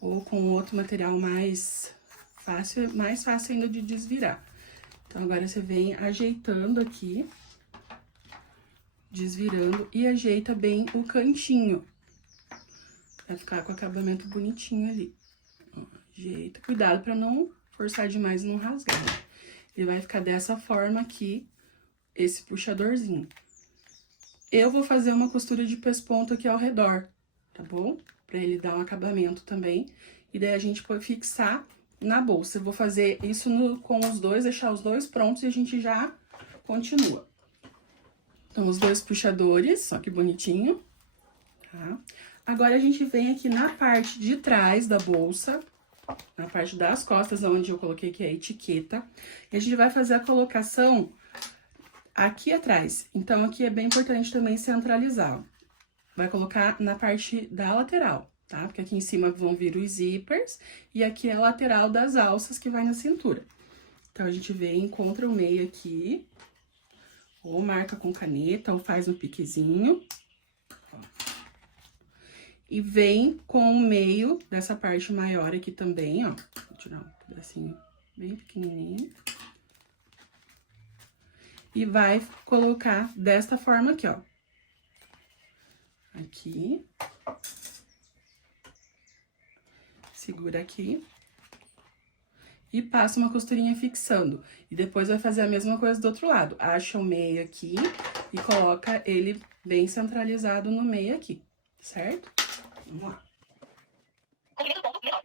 ou com outro material mais fácil ainda de desvirar. Então, agora você vem ajeitando aqui, desvirando e ajeita bem o cantinho. Vai ficar com o acabamento bonitinho ali. Ó, ajeita, cuidado pra não forçar demais e não rasgar, né? Ele vai ficar dessa forma aqui, esse puxadorzinho. Eu vou fazer uma costura de pesponto aqui ao redor, tá bom? Pra ele dar um acabamento também. E daí a gente pode fixar na bolsa. Eu vou fazer isso com os dois, deixar os dois prontos e a gente já continua. Então, os dois puxadores, ó que bonitinho, tá? Agora, a gente vem aqui na parte de trás da bolsa, na parte das costas, onde eu coloquei aqui a etiqueta. E a gente vai fazer a colocação aqui atrás. Então, aqui é bem importante também centralizar, ó. Vai colocar na parte da lateral, tá? Porque aqui em cima vão vir os zíperes e aqui é a lateral das alças que vai na cintura. Então, a gente vem, encontra o meio aqui, ou marca com caneta, ou faz um piquezinho, ó. E vem com o meio dessa parte maior aqui também, ó. Vou tirar um pedacinho bem pequenininho. E vai colocar desta forma aqui, ó. Aqui. Segura aqui. E passa uma costurinha fixando. E depois vai fazer a mesma coisa do outro lado. Acha o meio aqui e coloca ele bem centralizado no meio aqui. certo? Vamos lá. Comprimento do ponto menor.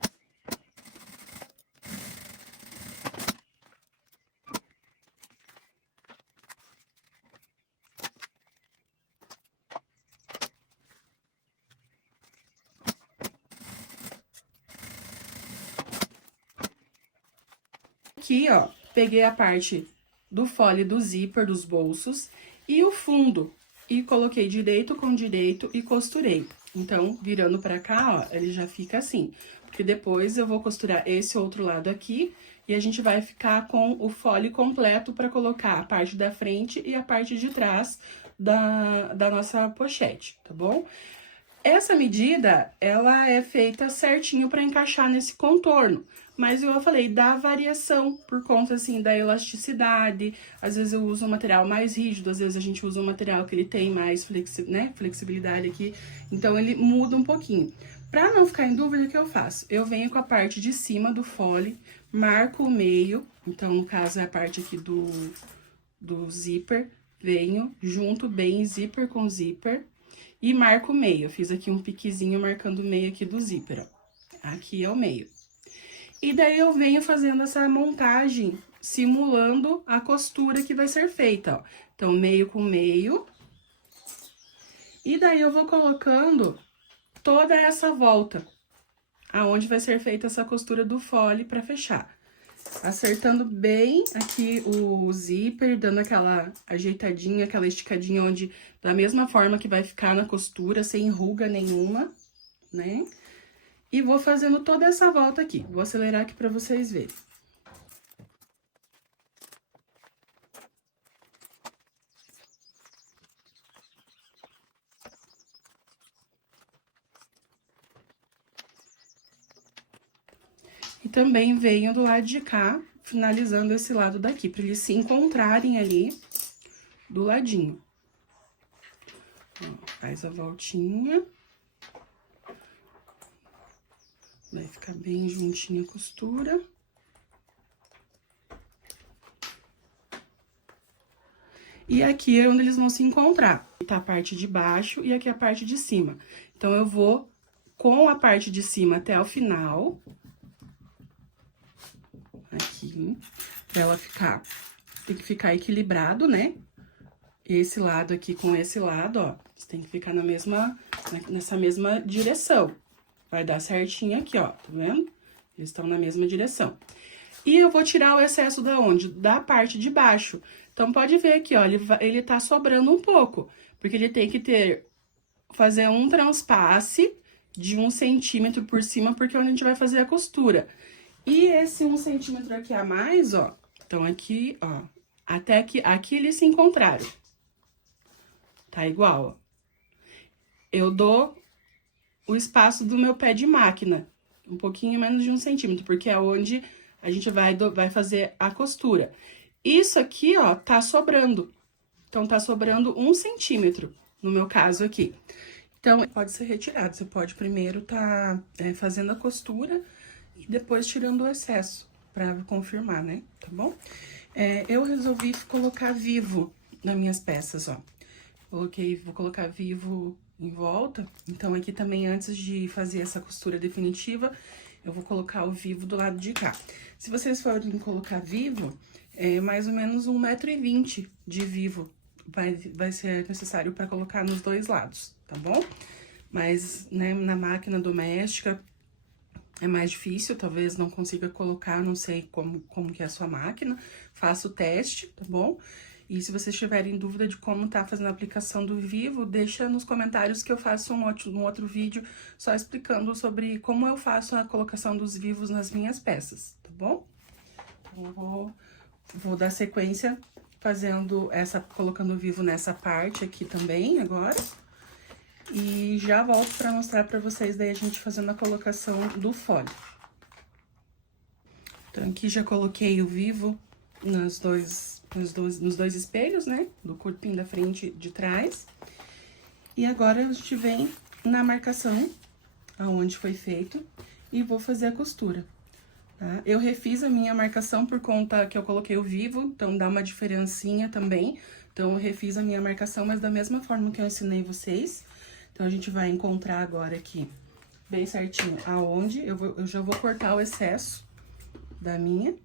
Aqui, ó, peguei a parte do fole do zíper dos bolsos e o fundo. E coloquei direito com direito e costurei. Então, virando pra cá, ó, ele já fica assim. Porque depois eu vou costurar esse outro lado aqui e a gente vai ficar com o fole completo pra colocar a parte da frente e a parte de trás da nossa pochete, tá bom? Essa medida, ela é feita certinho pra encaixar nesse contorno. Mas, igual eu falei, dá variação por conta, assim, da elasticidade. Às vezes eu uso um material mais rígido, às vezes a gente usa um material que ele tem mais flexibilidade aqui. Então, ele muda um pouquinho. Pra não ficar em dúvida, o que eu faço? Eu venho com a parte de cima do fole, marco o meio. Então, no caso, é a parte aqui do zíper. Venho, junto bem zíper com zíper. E marco o meio. Eu fiz aqui um piquezinho marcando o meio aqui do zíper, ó. Aqui é o meio. E daí eu venho fazendo essa montagem, simulando a costura que vai ser feita, ó. Então, meio com meio. E daí eu vou colocando toda essa volta, aonde vai ser feita essa costura do fole pra fechar. Acertando bem aqui o zíper, dando aquela ajeitadinha, aquela esticadinha, onde da mesma forma que vai ficar na costura, sem ruga nenhuma, né? E vou fazendo toda essa volta aqui. Vou acelerar aqui pra vocês verem. E também venho do lado de cá, finalizando esse lado daqui, pra eles se encontrarem ali do ladinho. Ó, faz a voltinha. Vai ficar bem juntinha a costura. E aqui é onde eles vão se encontrar. Tá a parte de baixo e aqui a parte de cima. Então, eu vou com a parte de cima até o final. Aqui, pra ela ficar... Tem que ficar equilibrado, né? Esse lado aqui com esse lado, ó. Tem que ficar nessa mesma direção. Vai dar certinho aqui, ó, tá vendo? Eles estão na mesma direção. E eu vou tirar o excesso da onde? Da parte de baixo. Então, pode ver aqui, ó, ele tá sobrando um pouco. Porque ele tem que fazer um transpasse de 1 centímetro por cima, porque é onde a gente vai fazer a costura. E esse 1 centímetro aqui a mais, ó, então aqui, ó, até aqui eles se encontraram. Tá igual, ó. Eu dou o espaço do meu pé de máquina, um pouquinho menos de 1 centímetro, porque é onde a gente vai fazer a costura. Isso aqui, ó, tá sobrando. Então, tá sobrando 1 centímetro, no meu caso aqui. Então, pode ser retirado. Você pode primeiro fazendo a costura e depois tirando o excesso, pra confirmar, né? Tá bom? Eu resolvi colocar vivo nas minhas peças, ó. Vou colocar vivo em volta. Então, aqui também, antes de fazer essa costura definitiva, eu vou colocar o vivo do lado de cá. Se vocês forem colocar vivo, é mais ou menos 1,20 m de vivo vai ser necessário para colocar nos dois lados, tá bom? Mas, né, na máquina doméstica é mais difícil, talvez não consiga colocar, não sei como que é a sua máquina. Faça o teste, tá bom? E se vocês tiverem dúvida de como tá fazendo a aplicação do vivo, deixa nos comentários que eu faço um outro vídeo só explicando sobre como eu faço a colocação dos vivos nas minhas peças, tá bom? Então, vou dar sequência colocando o vivo nessa parte aqui também agora. E já volto pra mostrar pra vocês daí a gente fazendo a colocação do fole. Então, aqui já coloquei o vivo nos dois espelhos, né? Do corpinho da frente e de trás. E agora, a gente vem na marcação, aonde foi feito, e vou fazer a costura, tá? Eu refiz a minha marcação por conta que eu coloquei o vivo, então dá uma diferencinha também. Então, eu refiz a minha marcação, mas da mesma forma que eu ensinei vocês. Então, a gente vai encontrar agora aqui, bem certinho, aonde eu já vou cortar o excesso da minha.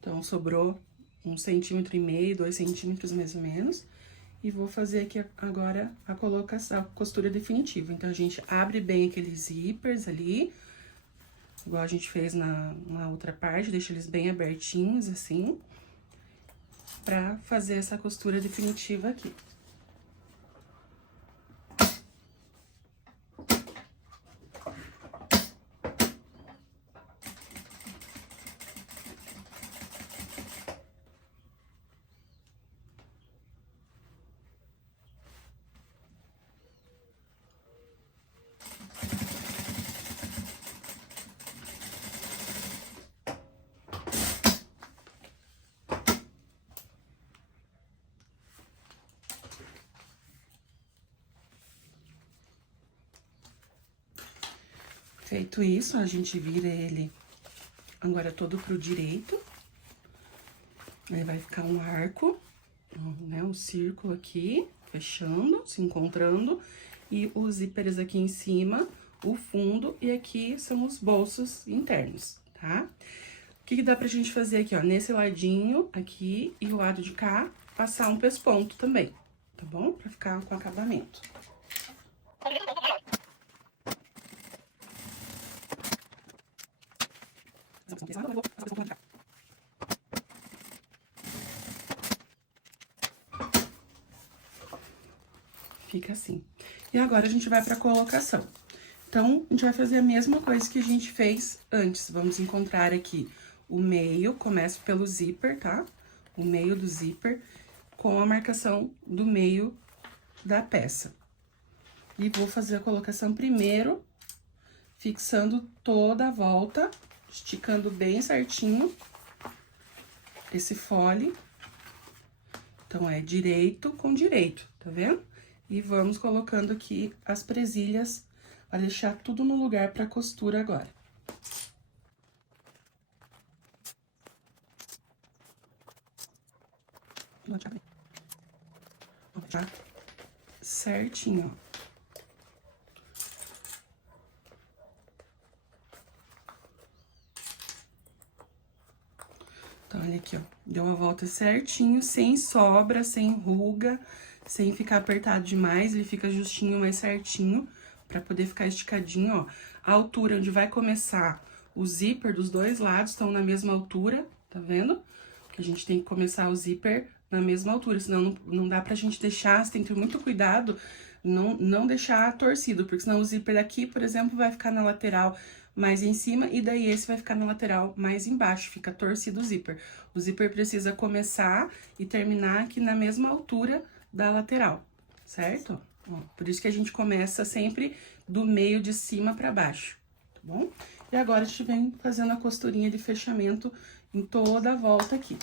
Então, sobrou 1,5 centímetros, 2 centímetros mais ou menos. E vou fazer aqui agora a colocação, a costura definitiva. Então, a gente abre bem aqueles zíperes ali, igual a gente fez na outra parte, deixa eles bem abertinhos, assim, pra fazer essa costura definitiva aqui. Feito isso, a gente vira ele agora todo pro direito. Aí vai ficar um arco, né, um círculo aqui, fechando, se encontrando. E os zíperes aqui em cima, o fundo, e aqui são os bolsos internos, tá? O que dá pra gente fazer aqui, ó, nesse ladinho aqui e o lado de cá, passar um pesponto também, tá bom? Pra ficar com acabamento. Fica assim. E agora, a gente vai pra colocação. Então, a gente vai fazer a mesma coisa que a gente fez antes. Vamos encontrar aqui o meio, começo pelo zíper, tá? O meio do zíper, com a marcação do meio da peça. E vou fazer a colocação primeiro, fixando toda a volta, esticando bem certinho esse fole. Então, é direito com direito, tá vendo? E vamos colocando aqui as presilhas para deixar tudo no lugar para costura agora. Vou deixar certinho, ó. Então, olha aqui, ó. Deu a volta certinho, sem sobra, sem ruga, sem ficar apertado demais. Ele fica justinho, mais certinho, pra poder ficar esticadinho, ó. A altura onde vai começar o zíper dos dois lados estão na mesma altura, tá vendo? Que a gente tem que começar o zíper na mesma altura, senão não dá pra gente deixar, você tem que ter muito cuidado, não deixar torcido, porque senão o zíper daqui, por exemplo, vai ficar na lateral mais em cima, e daí esse vai ficar na lateral mais embaixo, fica torcido o zíper. O zíper precisa começar e terminar aqui na mesma altura da lateral, certo? Ó, por isso que a gente começa sempre do meio de cima pra baixo, tá bom? E agora a gente vem fazendo a costurinha de fechamento em toda a volta aqui.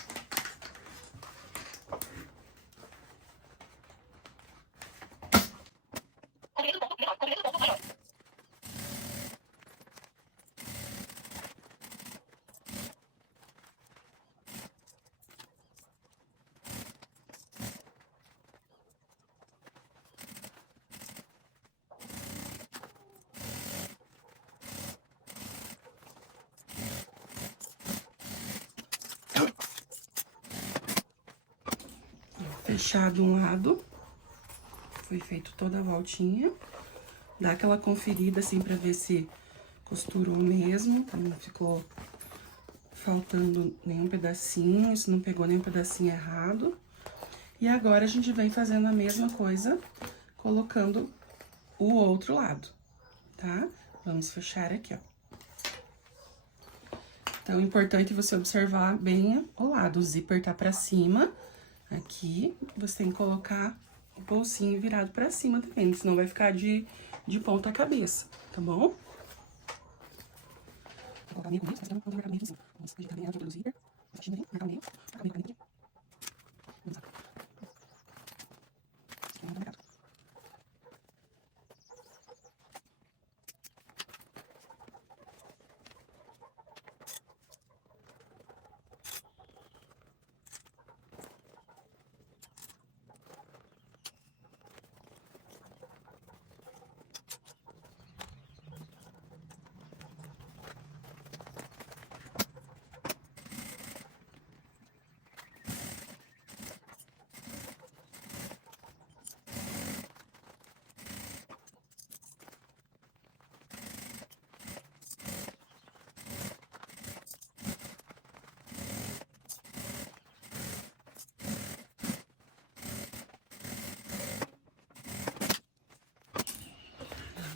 Fechado um lado, foi feito toda a voltinha. Dá aquela conferida assim pra ver se costurou mesmo, tá? Não ficou faltando nenhum pedacinho, se não pegou nenhum pedacinho errado. E agora a gente vem fazendo a mesma coisa, colocando o outro lado, tá? Vamos fechar aqui, ó. Então, é importante você observar bem o lado, o zíper tá pra cima. Aqui, você tem que colocar o bolsinho virado pra cima também, senão vai ficar de ponta cabeça, tá bom? Vou colocar meio com meio, mas também vou marcar meio em cima. Vamos ajeitar bem a altura do zíper, baixinho ali, marcar o meio aqui. Vamos lá. Aqui não tá marcado.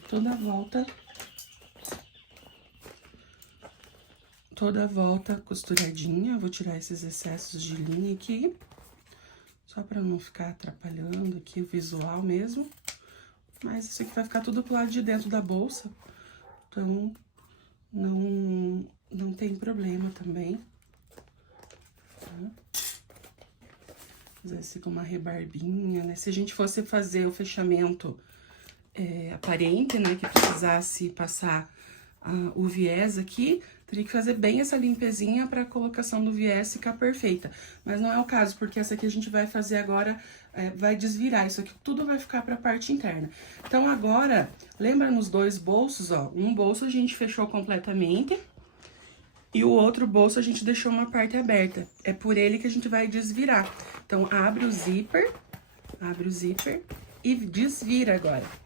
toda a volta costuradinha. Vou tirar esses excessos de linha aqui, só pra não ficar atrapalhando aqui o visual mesmo. Mas isso aqui vai ficar tudo pro lado de dentro da bolsa, então não tem problema também. Tá? Às vezes fica uma rebarbinha, né? Se a gente fosse fazer o fechamento aparente, né, que precisasse passar o viés aqui, teria que fazer bem essa limpezinha para a colocação do viés ficar perfeita. Mas não é o caso, porque essa aqui a gente vai fazer agora, vai desvirar. Isso aqui tudo vai ficar para a parte interna. Então, agora, lembra nos dois bolsos, ó? Um bolso a gente fechou completamente e o outro bolso a gente deixou uma parte aberta. É por ele que a gente vai desvirar. Então, abre o zíper e desvira agora.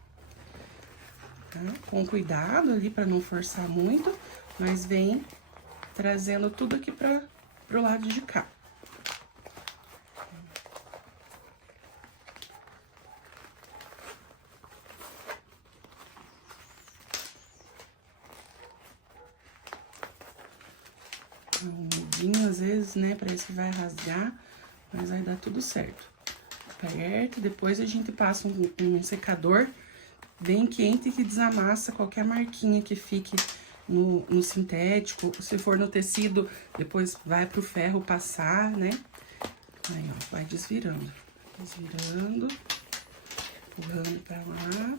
Tá? Com cuidado ali para não forçar muito, mas vem trazendo tudo aqui pro lado de cá. Um medinho, às vezes, né, parece que vai rasgar, mas vai dar tudo certo. Aperta, depois a gente passa um secador bem quente que desamassa qualquer marquinha que fique no sintético. Se for no tecido, depois vai pro ferro passar, né? Aí, ó, vai desvirando, empurrando pra lá,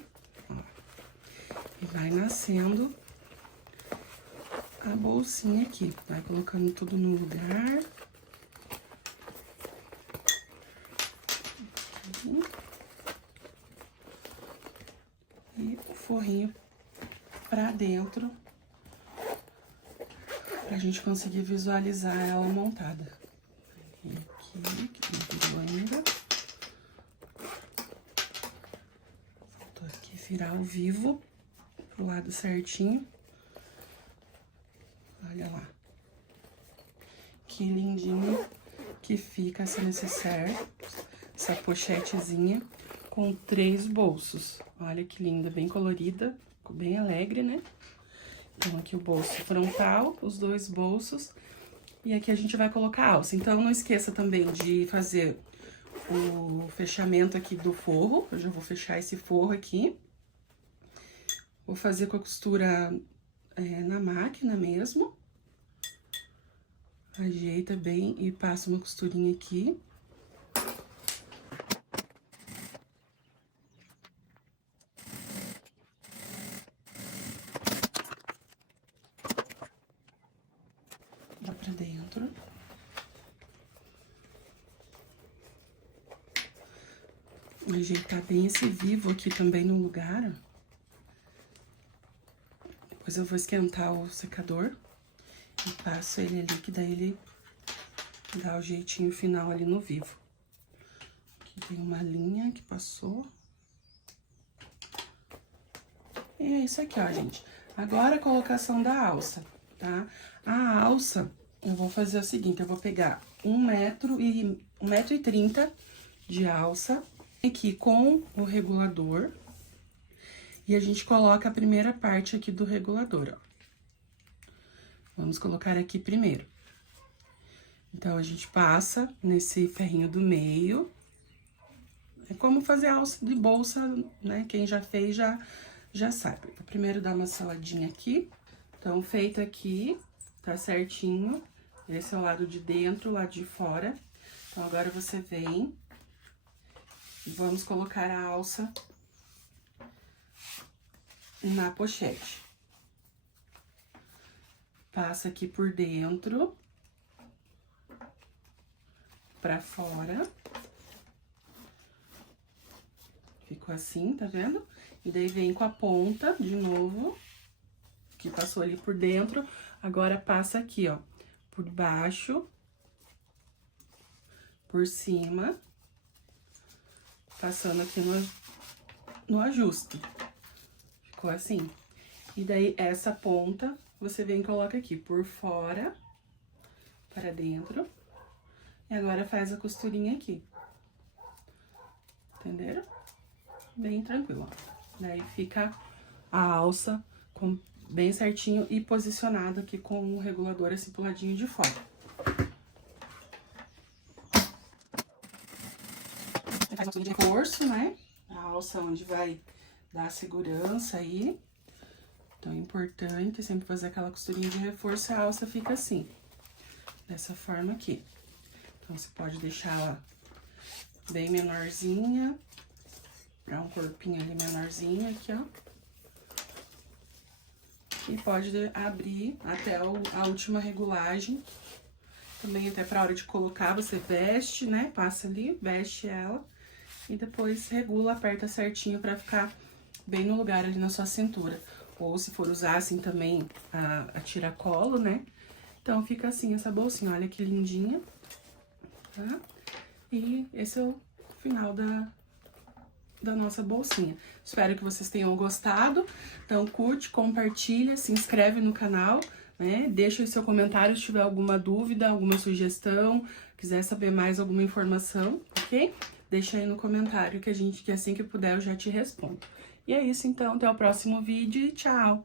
ó. E vai nascendo a bolsinha aqui. Vai colocando tudo no lugar. Aqui. E o forrinho pra dentro, pra gente conseguir visualizar ela montada. E aqui, que não virou ainda. Faltou aqui virar ao vivo, pro lado certinho. Olha lá. Que lindinho que fica essa necessaire, essa pochetezinha com 3 bolsos. Olha que linda, bem colorida, ficou bem alegre, né? Então, aqui o bolso frontal, os 2 bolsos. E aqui a gente vai colocar a alça. Então, não esqueça também de fazer o fechamento aqui do forro. Eu já vou fechar esse forro aqui. Vou fazer com a costura na máquina mesmo. Ajeita bem e passa uma costurinha aqui. Lá pra dentro. Ajeitar bem esse vivo aqui também no lugar, ó. Depois eu vou esquentar o secador e passo ele ali, que daí ele dá o jeitinho final ali no vivo. Aqui tem uma linha que passou. E é isso aqui, ó, gente. Agora a colocação da alça, tá? A alça, eu vou fazer o seguinte, eu vou pegar 1,30 m de alça aqui com o regulador. E a gente coloca a primeira parte aqui do regulador, ó. Vamos colocar aqui primeiro. Então, a gente passa nesse ferrinho do meio. É como fazer alça de bolsa, né? Quem já fez já sabe. Então, primeiro dá uma seladinha aqui. Então, feito aqui, tá certinho. Esse é o lado de dentro, o lado de fora. Então, agora você vem e vamos colocar a alça na pochete. Passa aqui por dentro, pra fora. Ficou assim, tá vendo? E daí vem com a ponta, de novo, que passou ali por dentro. Agora, passa aqui, ó, por baixo, por cima, passando aqui no ajuste. Ficou assim. E daí, essa ponta, você vem e coloca aqui por fora, para dentro. E agora, faz a costurinha aqui. Entenderam? Bem tranquilo, ó. Daí, fica a alça bem certinho e posicionado aqui com o regulador assim pro ladinho de fora. Faz uma de reforço, né? A alça onde vai dar segurança aí. Então, é importante sempre fazer aquela costurinha de reforço, a alça fica assim, dessa forma aqui. Então, você pode deixar ela bem menorzinha, pra um corpinho ali menorzinho aqui, ó. E pode abrir até a última regulagem. Também até pra hora de colocar, você veste, né? Passa ali, veste ela. E depois regula, aperta certinho pra ficar bem no lugar ali na sua cintura. Ou se for usar assim também a tiracolo, né? Então, fica assim essa bolsinha, olha que lindinha, tá? E esse é o final da nossa bolsinha. Espero que vocês tenham gostado. Então, curte, compartilha, se inscreve no canal, né? Deixa aí seu comentário se tiver alguma dúvida, alguma sugestão, quiser saber mais alguma informação, ok? Deixa aí no comentário que assim que puder eu já te respondo. E é isso então, até o próximo vídeo e tchau!